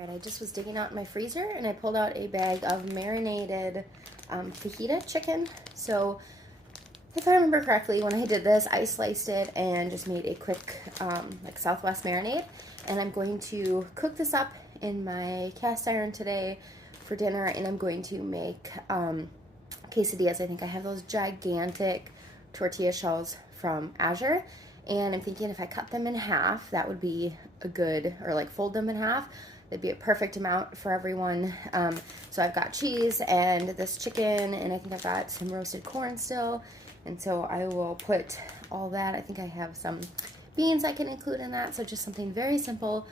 I just was digging out my freezer and I pulled out a bag of marinated fajita chicken. So if I remember correctly, when I did this, I sliced it and just made a quick like Southwest marinade. And I'm going to cook this up in my cast iron today for dinner, and I'm going to make quesadillas. I think I have those gigantic tortilla shells from Azure, and I'm thinking if I cut them in half, that would be a good, or like fold them in half, it'd be a perfect amount for everyone. So I've got cheese and this chicken, and I think I've got some roasted corn still, and so I will put all that. I think I have some beans I can include in that, so just something very simple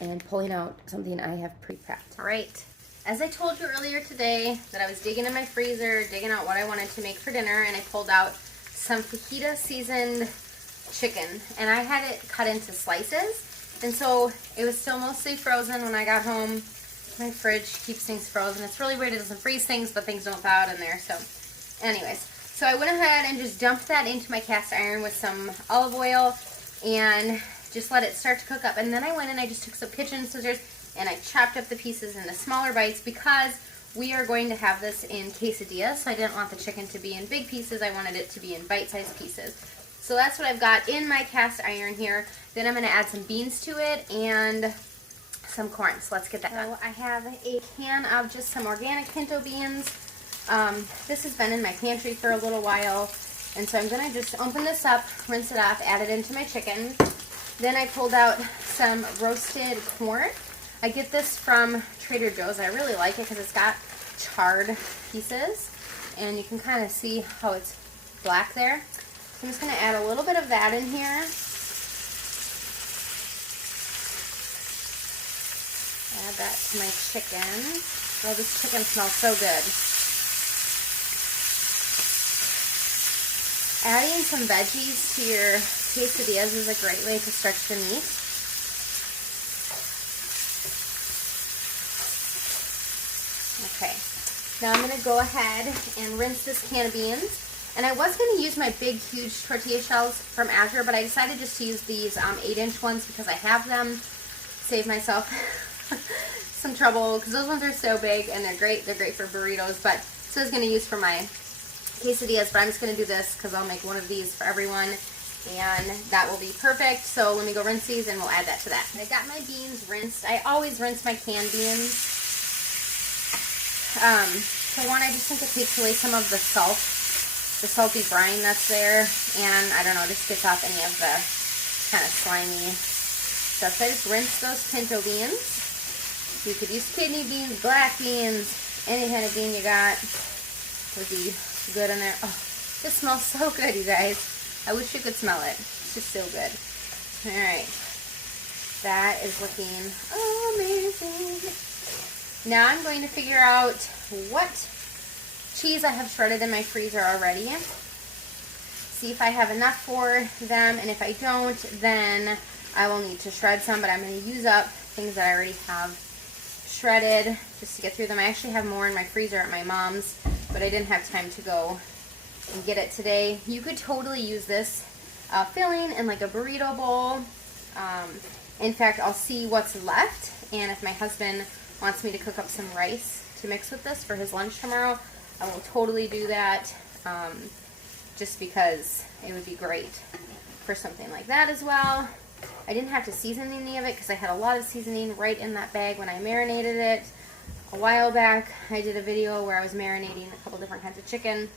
and pulling out something I have pre-prepped. All right, as I told you earlier today that I was digging in my freezer, digging out what I wanted to make for dinner, and I pulled out some fajita seasoned chicken, and I had it cut into slices, and so it was still mostly frozen when I got home. My fridge keeps things frozen. It's really weird, it doesn't freeze things, but things don't thaw out in there. So anyways, so I went ahead and just dumped that into my cast iron with some olive oil and just let it start to cook up. And then I went and I just took some kitchen scissors and I chopped up the pieces into smaller bites because we are going to have this in quesadillas. So I didn't want the chicken to be in big pieces. I wanted it to be in bite-sized pieces. So that's what I've got in my cast iron here. Then I'm going to add some beans to it and some corn. So let's get that done. So I have a can of just some organic pinto beans. This has been in my pantry for a little while. And so I'm going to just open this up, rinse it off, add it into my chicken. Then I pulled out some roasted corn. I get this from Trader Joe's. I really like it because it's got charred pieces. And you can kind of see how it's black there. So I'm just going to add a little bit of that in here. Add that to my chicken. Oh, this chicken smells so good. Adding some veggies to your quesadillas is a great way to stretch the meat. Okay, now I'm going to go ahead and rinse this can of beans. And I was going to use my big, huge tortilla shells from Azure, but I decided just to use these 8-inch ones because I have them. Save myself some trouble because those ones are so big and they're great. They're great for burritos, but so I was going to use for my quesadillas, but I'm just going to do this because I'll make one of these for everyone, and that will be perfect. So let me go rinse these and we'll add that to that. I got my beans rinsed. I always rinse my canned beans. For one, I just think it takes away some of the salt, the salty brine that's there, and I don't know, just gets off any of the kind of slimy stuff. So I just rinse those pinto beans. You could use kidney beans, black beans, any kind of bean you got would be good in there. Oh, this smells so good, you guys. I wish you could smell it. It's just so good. Alright. That is looking amazing. Now I'm going to figure out what cheese I have shredded in my freezer already. See if I have enough for them, and if I don't, then I will need to shred some, but I'm going to use up things that I already have shredded just to get through them. I actually have more in my freezer at my mom's, but I didn't have time to go and get it today. You could totally use this filling in like a burrito bowl. In fact, I'll see what's left, and if my husband wants me to cook up some rice to mix with this for his lunch tomorrow, I will totally do that, just because it would be great for something like that as well. I didn't have to season any of it because I had a lot of seasoning right in that bag when I marinated it. A while back, I did a video where I was marinating a couple different kinds of chicken,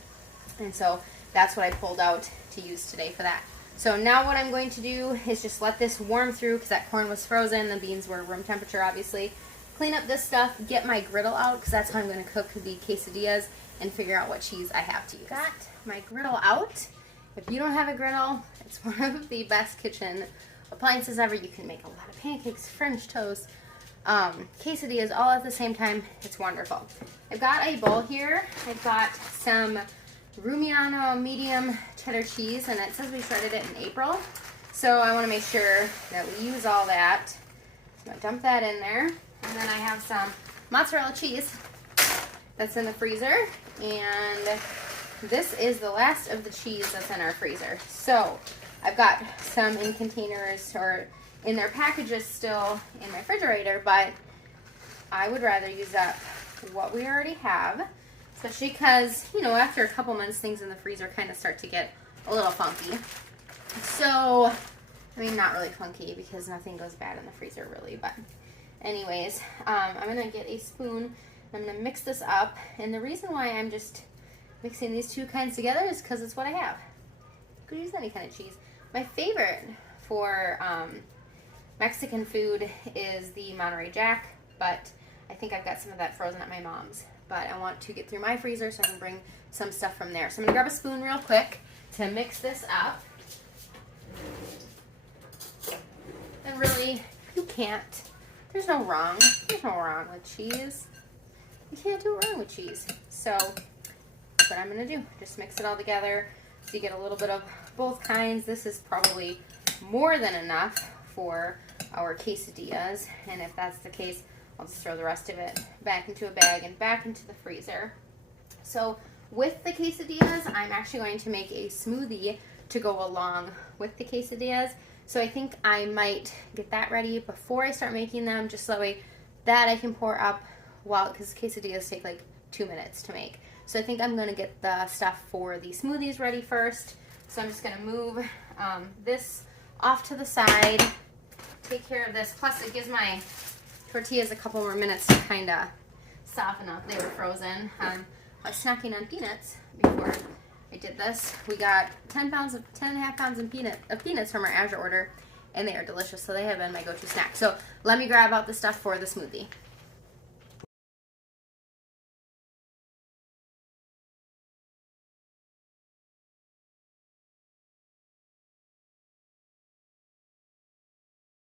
and so that's what I pulled out to use today for that. So now what I'm going to do is just let this warm through because that corn was frozen, the beans were room temperature obviously. Clean up this stuff, get my griddle out because that's how I'm going to cook the quesadillas, and figure out what cheese I have to use. Got my griddle out. If you don't have a griddle, it's one of the best kitchen appliances ever. You can make a lot of pancakes, French toast, quesadillas all at the same time. It's wonderful. I've got a bowl here. I've got some Rumiano medium cheddar cheese, and it says we shredded it in April. So I want to make sure that we use all that. So I'm going to dump that in there. And then I have some mozzarella cheese that's in the freezer. And this is the last of the cheese that's in our freezer. So I've got some in containers or in their packages still in my refrigerator, but I would rather use up what we already have, especially because, you know, after a couple months, things in the freezer kind of start to get a little funky. So, I mean, not really funky because nothing goes bad in the freezer really, but anyways, I'm going to get a spoon. I'm going to mix this up, and the reason why I'm just mixing these two kinds together is because it's what I have. You could use any kind of cheese. My favorite for Mexican food is the Monterey Jack, but I think I've got some of that frozen at my mom's. But I want to get through my freezer so I can bring some stuff from there. So I'm going to grab a spoon real quick to mix this up. And really, you can't, there's no wrong with cheese. You can't do wrong with cheese. So that's what I'm going to do. Just mix it all together so you get a little bit of both kinds. This is probably more than enough for our quesadillas. And if that's the case, I'll just throw the rest of it back into a bag and back into the freezer. So with the quesadillas, I'm actually going to make a smoothie to go along with the quesadillas. So I think I might get that ready before I start making them, just so that way that I can pour up while, because quesadillas take like 2 minutes to make. So I think I'm going to get the stuff for the smoothies ready first. So I'm just going to move this off to the side, take care of this. Plus it gives my tortillas a couple more minutes to kind of soften up. They were frozen. I was snacking on peanuts before I did this. We got 10.5 pounds of peanuts from our Azure order, and they are delicious, so they have been my go-to snack. So let me grab out the stuff for the smoothie.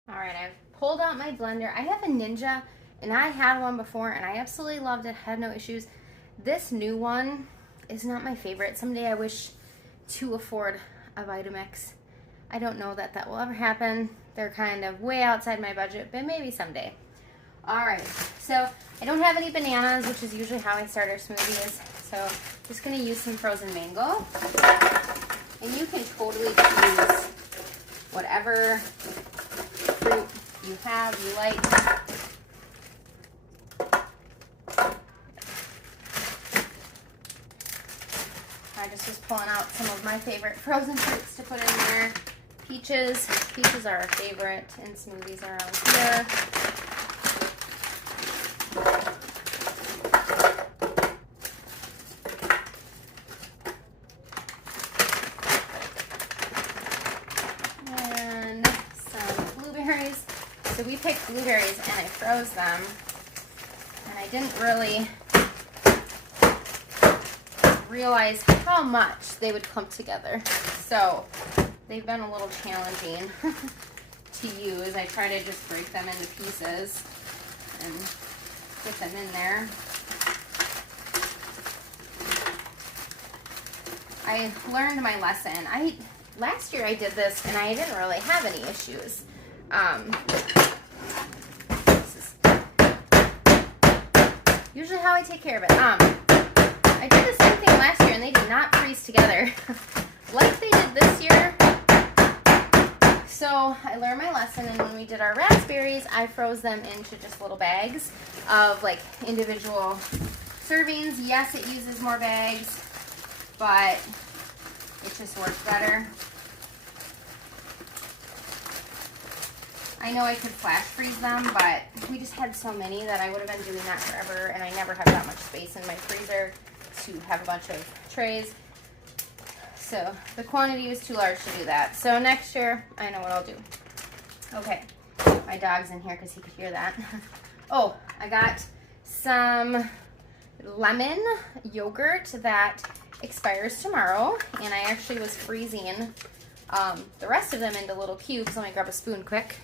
All right, I've pulled out my blender. I have a Ninja, and I had one before, and I absolutely loved it, had no issues. This new one is not my favorite. Someday I wish to afford a Vitamix. I don't know that that will ever happen. They're kind of way outside my budget, but maybe someday. All right, so I don't have any bananas, which is usually how I start our smoothies. So just gonna use some frozen mango. And you can totally use whatever fruit you have, you like. I just was pulling out some of my favorite frozen fruits to put in there. Peaches. Peaches are a favorite in smoothies around here. And some blueberries. So we picked blueberries and I froze them. And I didn't really realize how much they would clump together. So they've been a little challenging to use. I try to just break them into pieces and get them in there. I learned my lesson. Last year I did this and I didn't really have any issues. This is usually how I take care of it. I did the same thing last year and they did not freeze together like they did this year. So I learned my lesson, and when we did our raspberries, I froze them into just little bags of like individual servings. Yes, it uses more bags, but it just works better. I know I could flash freeze them, but we just had so many that I would have been doing that forever, and I never have that much space in my freezer to have a bunch of trays. So the quantity was too large to do that. So next year, I know what I'll do. Okay, my dog's in here because he could hear that. Oh, I got some lemon yogurt that expires tomorrow, and I actually was freezing the rest of them into little cubes. Let me grab a spoon quick.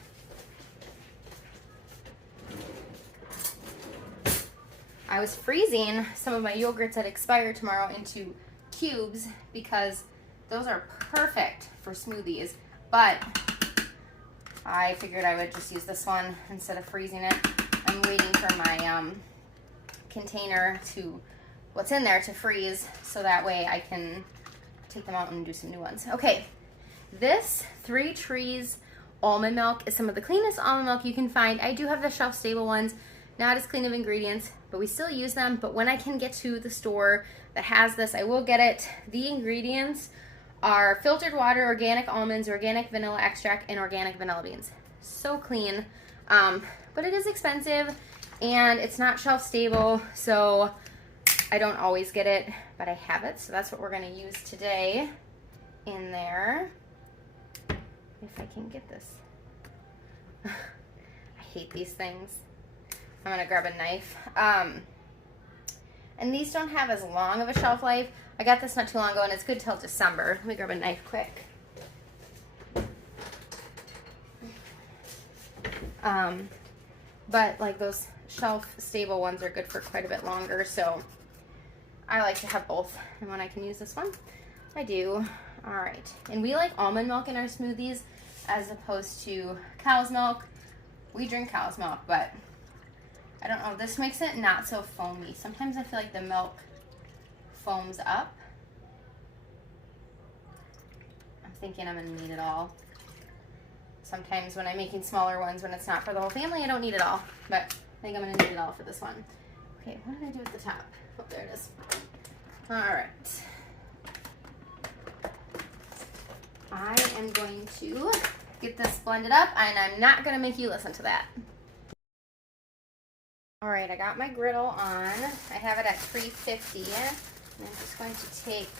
I was freezing some of my yogurts that expire tomorrow into cubes because those are perfect for smoothies, but I figured I would just use this one instead of freezing it. I'm waiting for my container to, what's in there, to freeze, so that way I can take them out and do some new ones. Okay, this 3 Trees almond milk is some of the cleanest almond milk you can find. I do have the shelf stable ones. Not as clean of ingredients, but we still use them. But when I can get to the store that has this, I will get it. The ingredients are filtered water, organic almonds, organic vanilla extract, and organic vanilla beans. So clean, but it is expensive, and it's not shelf stable, so I don't always get it, but I have it, so that's what we're gonna use today in there. If I can get this. I hate these things. I'm gonna grab a knife. And these don't have as long of a shelf life. I got this not too long ago, and it's good till December. Let me grab a knife quick. But like those shelf stable ones are good for quite a bit longer, so I like to have both. And when I can use this one, I do. All right, and we like almond milk in our smoothies as opposed to cow's milk. We drink cow's milk, but I don't know, this makes it not so foamy. Sometimes I feel like the milk foams up. I'm thinking I'm gonna need it all. Sometimes when I'm making smaller ones, when it's not for the whole family, I don't need it all. But I think I'm gonna need it all for this one. Okay, what did I do at the top? Oh, there it is. All right. I am going to get this blended up, and I'm not gonna make you listen to that. All right, I got my griddle on. I have it at 350, and I'm just going to take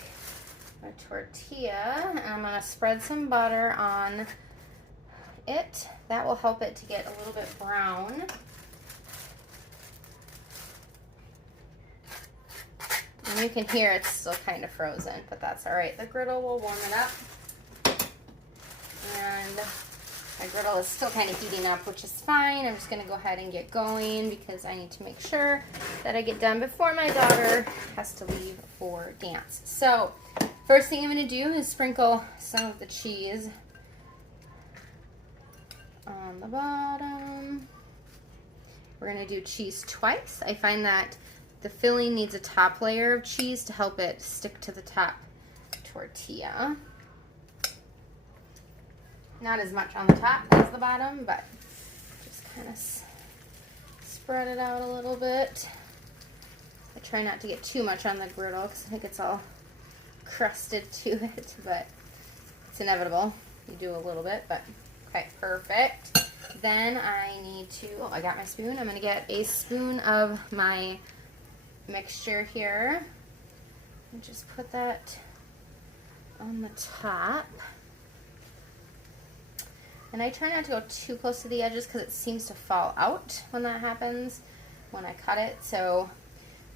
my tortilla, and I'm gonna spread some butter on it. That will help it to get a little bit brown. And you can hear it's still kind of frozen, but that's all right. The griddle will warm it up. And my griddle is still kind of heating up, which is fine. I'm just gonna go ahead and get going because I need to make sure that I get done before my daughter has to leave for dance. So first thing I'm gonna do is sprinkle some of the cheese on the bottom. We're gonna do cheese twice. I find that the filling needs a top layer of cheese to help it stick to the top tortilla. Not as much on the top as the bottom, but just kind of spread it out a little bit. I try not to get too much on the griddle because I think it's all crusted to it, but it's inevitable. You do a little bit, but okay, perfect. Then I need to, oh, I got my spoon. I'm gonna get a spoon of my mixture here and just put that on the top. And I try not to go too close to the edges because it seems to fall out when that happens, when I cut it. So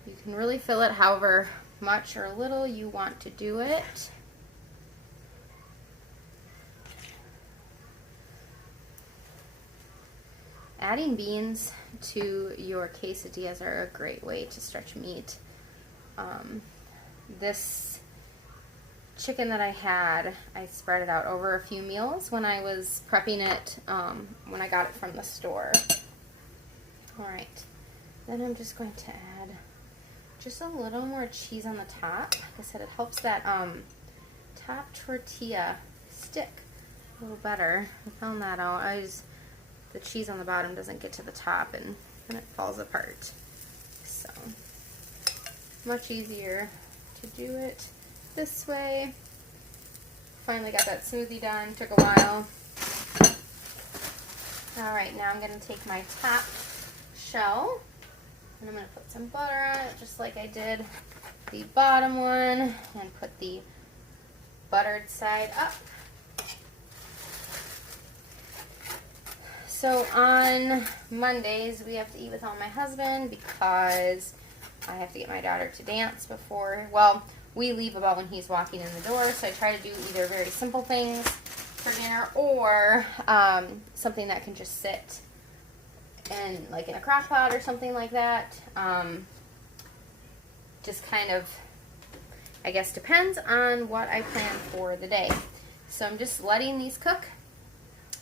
you can really fill it however much or little you want to do it. Adding beans to your quesadillas are a great way to stretch meat. This chicken that I had, I spread it out over a few meals when I was prepping it, when I got it from the store. All right, then I'm just going to add just a little more cheese on the top. Like I said, it helps that top tortilla stick a little better. I found that out. The cheese on the bottom doesn't get to the top and then it falls apart. So, much easier to do it this way. Finally got that smoothie done, took a while. All right, now I'm gonna take my top shell and I'm gonna put some butter on it, just like I did the bottom one, and put the buttered side up. So on Mondays, we have to eat without my husband because I have to get my daughter to dance before, well, we leave about when he's walking in the door, so I try to do either very simple things for dinner or something that can just sit in, like in a crock pot or something like that. Just kind of, I guess, depends on what I plan for the day. So I'm just letting these cook.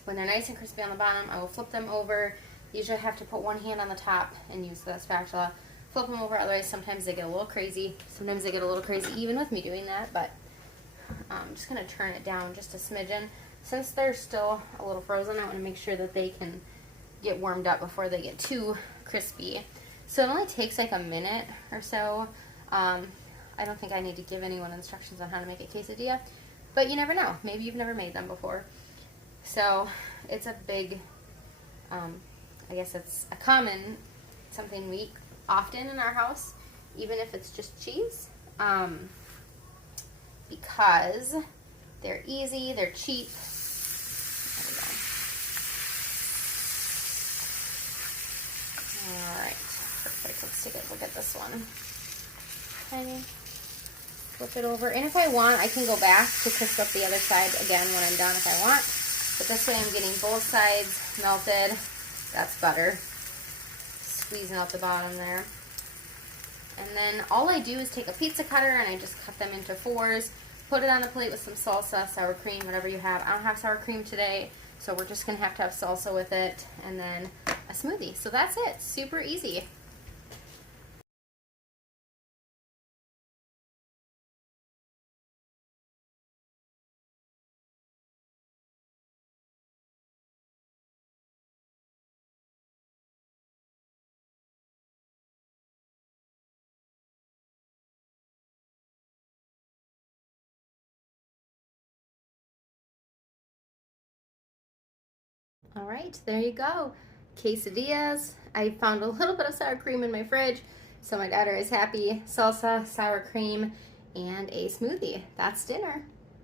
When they're nice and crispy on the bottom, I will flip them over. Usually I have to put one hand on the top and use the spatula. Flip them over, otherwise sometimes they get a little crazy. Sometimes they get a little crazy even with me doing that, but I'm just going to turn it down just a smidgen. Since they're still a little frozen, I want to make sure that they can get warmed up before they get too crispy. So it only takes like a minute or so. I don't think I need to give anyone instructions on how to make a quesadilla, but you never know. Maybe you've never made them before. So it's a big, I guess it's a common, something we eat often in our house, even if it's just cheese, because they're easy, they're cheap. There we go. All right, perfect. Let's take a look at this one. Okay. Flip it over, and if I want, I can go back to cook up the other side again when I'm done if I want. But this way I'm getting both sides melted. That's butter. Squeezing out the bottom there. And then all I do is take a pizza cutter and I just cut them into fours, put it on a plate with some salsa, sour cream, whatever you have. I don't have sour cream today, so we're just going to have salsa with it, and then a smoothie. So that's it. Super easy. All right, there you go. Quesadillas. I found a little bit of sour cream in my fridge, so my daughter is happy. Salsa, sour cream, and a smoothie. That's dinner.